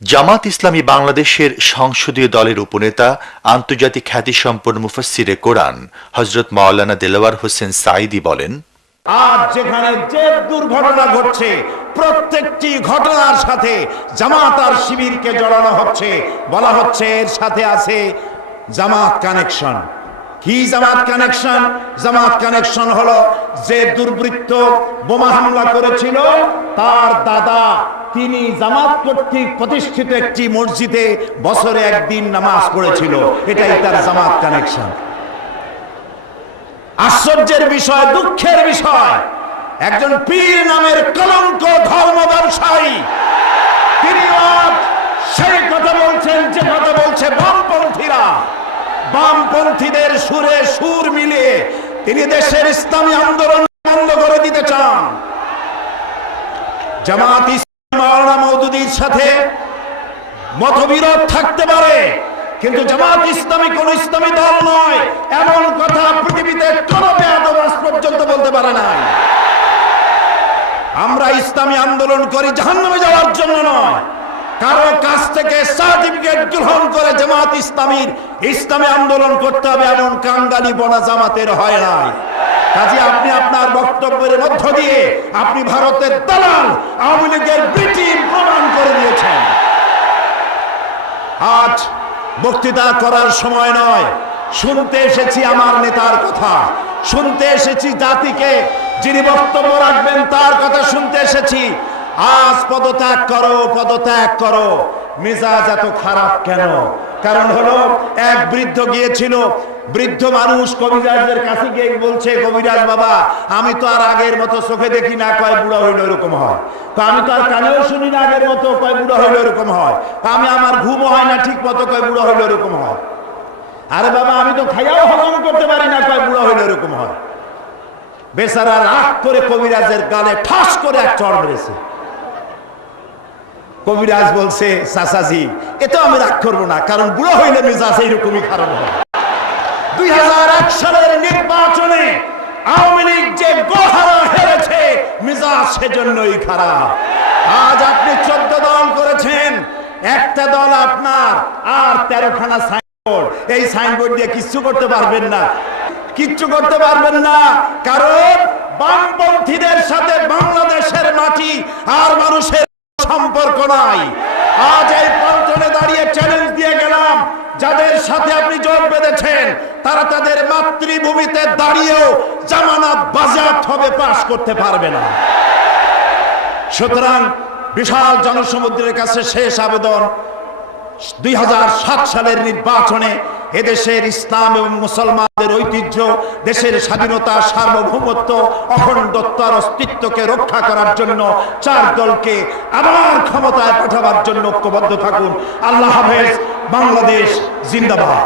জামাত ইসলামী বাংলাদেশের সংসদীয় দলের উপনেতা আন্তর্জাতিক খ্যাতিসম্পন্ন মুফাসসিরে কোরআন হযরত মাওলানা দেলাওয়ার হোসেন সাঈদী বলেন, আজ যেখানে যে দুর্ঘটনা ঘটছে প্রত্যেকটি ঘটনার সাথে জামাত আর শিবিরকে জড়ানো হচ্ছে, বলা হচ্ছে এর সাথে আছে জামাত কানেকশন। কি জামাত কানেকশন? জামাত কানেকশন হলো যে দুর্বৃত্ত বোমা হামলা করেছিল তার দাদা, তিনি জামাত কর্তৃক প্রতিষ্ঠিত একটি মসজিদে বছরে একদিন নামাজ পড়েছিল, এটাই তার জামাত কানেকশন। আশ্চর্যের বিষয়, দুঃখের বিষয়, একজন পীর নামের কলঙ্ক ধর্ম ব্যবসায়ী তিনি সেই কথা বলছেন যে কথা বলছে বামপন্থীরা। বামপন্থীদের সুরে সুর মিলিয়ে তিনি দেশের ইসলামী আন্দোলন বন্ধ করে দিতে চান। জামাত ইসলামী মাওলানা মওদুদীর সাথে মতবিরোধ থাকতে পারে, কিন্তু জামাত ইসলামী কোন ইসলামী দল নয়, এমন কথা পৃথিবীতে কোন বেয়াদব আজ পর্যন্ত বলতে পারে না। আমরা ইসলামী আন্দোলন করি জাহান্নামে যাওয়ার জন্য নয়, কারো কাছ থেকে সার্টিফিকেট গ্রহণ করে জামাত ইসলামীর ইসলামী আন্দোলন করতে হবে এমন কাঙ্গালি বনা জামাতের হয় নাই। কাজে আপনি আপনার বক্তব্যের মধ্য দিয়ে আপনি ভারতের দালাল আওয়ামী লীগের ব্রিটিশ প্রমাণ করে দিয়েছেন। আজ বক্তৃতা করার সময় নয়, শুনতে এসেছি আমার নেতার কথা, শুনতে এসেছি জাতিকে যিনি বক্তব্য রাখবেন তার কথা শুনতে এসেছি। আজ পদত্যাগ করো, পদত্যাগ করো। মেজাজ এত খারাপ কেন? কারণ হলো এক বৃদ্ধ গিয়েছিল, বৃদ্ধ মানুষ কবিরাজের কাছে গিয়ে বলছে, কবিরাজ বাবা আমি তো আর আগের মতো চোখে দেখি না, কয় বুড়া হইলো এরকম হয়, আমি তো আর কানেও শুনি না আগের মতো, কয় বুড়া হইলো এরকম হয়, আমি আমার ঘুমও হয় না ঠিক মতো, কয় বুড়া হইলো এরকম হয়। আরে বাবা আমি তো খাইয়াও হজম করতে পারি না, কয় বুড়া হইলো এরকম হয়। বেচারা রাগ করে কবিরাজের গালে ঠাস করে এক চড় মেরেছে। কবিরাজ বলছে, চাচাজি এতে আমি রাগ করবো না, কারণ বুড়ো হইলে মেজাজ এইরকমই খারাপ হয়। 2001 সালের নির্বাচনে আওয়ামী লীগ যে গোহারা হেরেছে মেজাজ সেজন্যই খারাপ। আজ আপনি 14 দল করেছেন, একটা দল আপনার আর 13খানা সাইনবোর্ড, এই সাইনবোর্ড দিয়ে কিচ্ছু করতে পারবেন না, কিচ্ছু করতে পারবেন না, কারণ বামপন্থীদের সাথে বাংলাদেশের মাটি আর মানুষের সম্পর্ক নাই। আজ এই পল্টনে দাঁড়িয়ে চ্যালেঞ্জ দিয়ে গেলাম, যাদের সাথে আপনি জোট বেঁধেছেন তারা তাদের মাতৃভূমিতে দাঁড়িয়েও জামানত বাজেয়াপ্ত হবে, পাশ করতে পারবে না। সুতরাং বিশাল জনসমুদ্রের কাছে শেষ আবেদন, 2007 সালের নির্বাচনে এদেশের ইসলাম এবং মুসলমানদের ঐতিহ্য, দেশের স্বাধীনতা, সার্বভৌমত্ব, অখণ্ডত্ব আর অস্তিত্বকে রক্ষা করার জন্য 4 দলকে আবার ক্ষমতায় পাঠাবার জন্য ঐক্যবদ্ধ থাকুন। আল্লাহ হাফেজ। বাংলাদেশ জিন্দাবাদ।